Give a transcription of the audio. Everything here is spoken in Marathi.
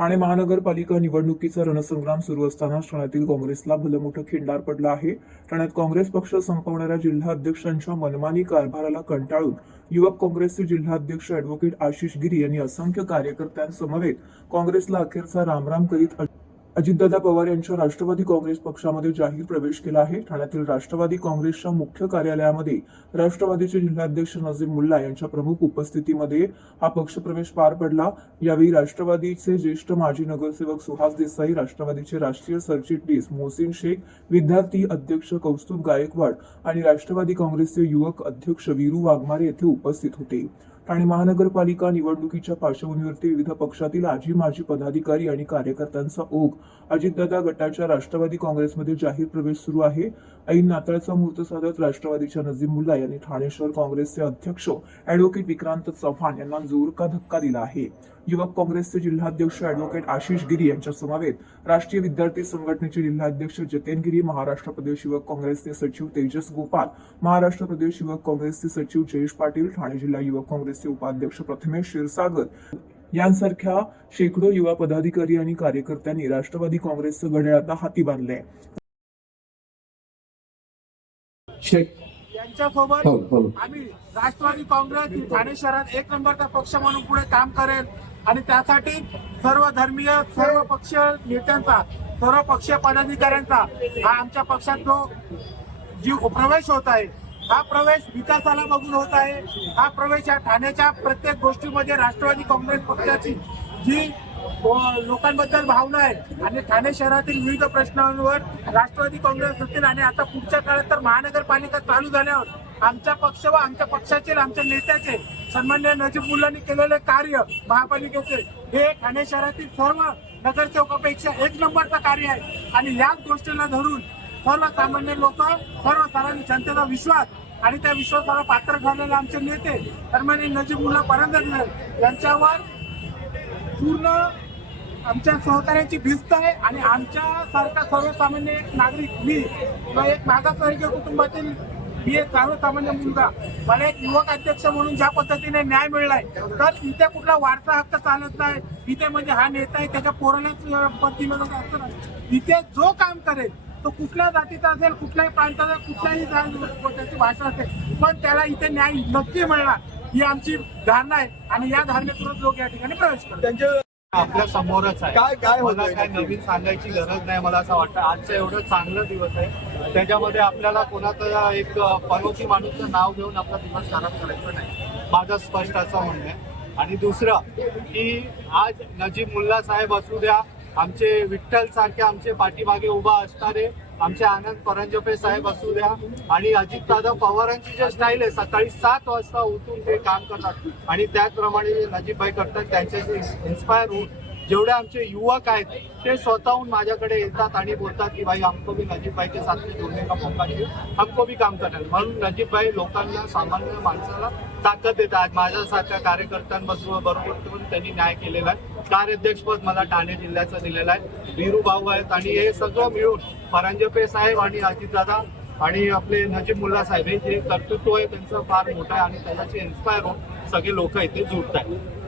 ठाणे महानगरपालिका निवडणुकीचा रणसंग्राम सुरू असताना ठाण्यातील काँग्रेसला भलं मोठं खिंडार पडलं आहे. ठाण्यात काँग्रेस पक्ष संपवणाऱ्या जिल्हाध्यक्षांच्या मनमानी कारभाराला कंटाळून युवक काँग्रेसचे जिल्हाध्यक्ष अॅडव्होकेट आशिष गिरी यांनी असंख्य कार्यकर्त्यांसमवेत काँग्रेसला अखेरचा रामराम करीत अजितदादा पवार यांच्या राष्ट्रवादी काँग्रेस पक्षामध्ये जाहीर प्रवेश केला आहे. ठाण्यातील राष्ट्रवादी काँग्रेसच्या मुख्य कार्यालयामध्ये राष्ट्रवादीचे जिल्हाध्यक्ष नजीर मुल्ला यांच्या प्रमुख उपस्थितीमध्ये हा पक्षप्रवेश पार पडला. यावेळी राष्ट्रवादीचे ज्येष्ठ माजी नगरसेवक सुहास देसाई राष्ट्रवादीचे राष्ट्रीय सरचिटणीस मोहसिन शेख विद्यार्थी अध्यक्ष कौस्तुभ गायकवाड आणि राष्ट्रवादी काँग्रेसचे युवक अध्यक्ष वीरू वाघमारे येथे उपस्थित होते. आणि महानगरपालिका निवडणुकीच्या पार्श्वभूमीवरती विविध पक्षातील आजी माजी पदाधिकारी आणि कार्यकर्त्यांचा ओघ. अजितदादा गटाच्या राष्ट्रवादी काँग्रेसमध्ये जाहीर प्रवेश सुरू आहे. ऐन नाताळचा मुहूर्त साधत राष्ट्रवादीच्या नजीमुल्ला यांनी ठाणे शहर काँग्रेसचे अध्यक्ष अॅडव्होकेट विक्रांत चव्हाण यांना जोर का धक्का दिला आहे. युवक काँग्रेसचे जिल्हाध्यक्ष अॅडव्होकेट आशिष गिरी यांच्या समवेत राष्ट्रीय विद्यार्थी संघटनेचे जिल्हाध्यक्ष जतेन गिरी महाराष्ट्र प्रदेश युवक काँग्रेसचे सचिव तेजस गोपाल महाराष्ट्र प्रदेश युवक काँग्रेसचे सचिव जयेश पाटील ठाणे जिल्हा युवक काँग्रेस काँग्रेसचे उपाध्यक्ष प्रथमेश क्षीरसागर यांसारख्या शेकडो युवा पदाधिकारी आणि कार्यकर्त्यांनी राष्ट्रवादी काँग्रेसचं घड्याळ आता हाती बांधलंय. यांच्यासोबत हो आम्ही राष्ट्रवादी काँग्रेस ठाणे शहरात एक नंबरचा पक्ष म्हणून पुढे काम करेल आणि त्यासाठी सर्व धर्मीय सर्व पक्ष नेत्यांचा सर्व पक्षीय पदाधिकाऱ्यांचा हा आमच्या पक्षात जो जी प्रवेश होत आहे हा प्रवेश विकासाला बघून होत आहे. हा प्रवेश या ठाण्याच्या प्रत्येक गोष्टीमध्ये राष्ट्रवादी काँग्रेस पक्षाची जी लोकांबद्दल भावना आहे आणि ठाणे शहरातील विविध प्रश्नांवर राष्ट्रवादी काँग्रेस असतील आणि आता पुढच्या काळात तर महानगरपालिका चालू झाल्यावर आमचा पक्ष व आमच्या पक्षाचे आमच्या नेत्याचे सन्मान्य नजीब केलेले कार्य महापालिकेचे हे ठाणे शहरातील सर्व नगरसेवकापेक्षा एक नंबरचं कार्य आहे. आणि याच गोष्टीला धरून सर्वसामान्य लोक सर्वसाधारण जनतेचा विश्वास आणि त्या विश्वासाला पात्र ठरलेले आमचे नेते सन्मान्य नजीब मुल्ला परंदर यांच्यावर पूर्ण आमच्या सहकार्याची भिस्त आहे आणि आमच्या सारखा सर्वसामान्य एक नागरिक मी एक मागासवर्गीय कुटुंबातील मी एक सर्वसामान्य मुलगा मला एक युवक अध्यक्ष म्हणून ज्या पद्धतीने न्याय मिळलाय तर इथे कुठला वारसा हक्क चालत नाही. इथे म्हणजे हा नेता आहे त्याच्या पोरालाच पद्धतीमध्ये नाही. इथे जो काम करेल तो कुठल्या जातीचा असेल कुठल्याही प्रांताचा कुठल्याही त्याची भाषा असेल पण त्याला इथे न्याय नक्की मिळणार ही आमची धारणा आहे आणि या धारणेतूनच लोक या ठिकाणी प्रवेश करतात. आपल्या समोरच आहे. काय- काय मला काय? नवीन सांगायची गरज नाही मला असं वाटतं. आजचं एवढं चांगलं दिवस आहे. त्याच्यामध्ये आपल्याला कोणाचं एक पनोती माणूसचं नाव घेऊन आपला दिवस खराब करायचं नाही. माझं स्पष्ट असं म्हणणं आहे. आणि दुसरं की आज नजीब मुल्ला साहेब असू द्या आमचे विठ्ठल सारखे आमचे पाठीमागे उभा असणारे आमचे आनंद परंजपे साहेब असू द्या आणि अजितदादा पवारांची जे स्टाईल आहे सकाळी सात वाजता उठून ते काम करतात. आणि त्याचप्रमाणे नजीबभाई करतात त्यांच्याशी इन्स्पायर होऊन जेवढे आमचे युवक आहेत ते स्वतःहून माझ्याकडे येतात आणि बोलतात की भाई हमको भी नजीब भाई के साथ का मौका चाहिए? हमको भी काम करणार म्हणून नजीबभाई लोकांना सामान्य माणसाला ताकद देतात. माझ्यासारख्या कार्यकर्त्यांबरोबर बरोबर करून त्यांनी न्याय केलेला आहे. कार्याध्यक्षपद मला ठाणे जिल्ह्याचं दिलेलं आहे. वीरू भाऊ आहेत आणि हे सगळं मिळून परांजपे साहेब आणि अजितदादा आणि आपले नजीब मुल्ला साहेब हे जे कर्तृत्व आहे त्यांचं फार मोठं आहे आणि त्याच्याशी इन्स्पायर होऊन सगळे लोक इथे जुळत आहेत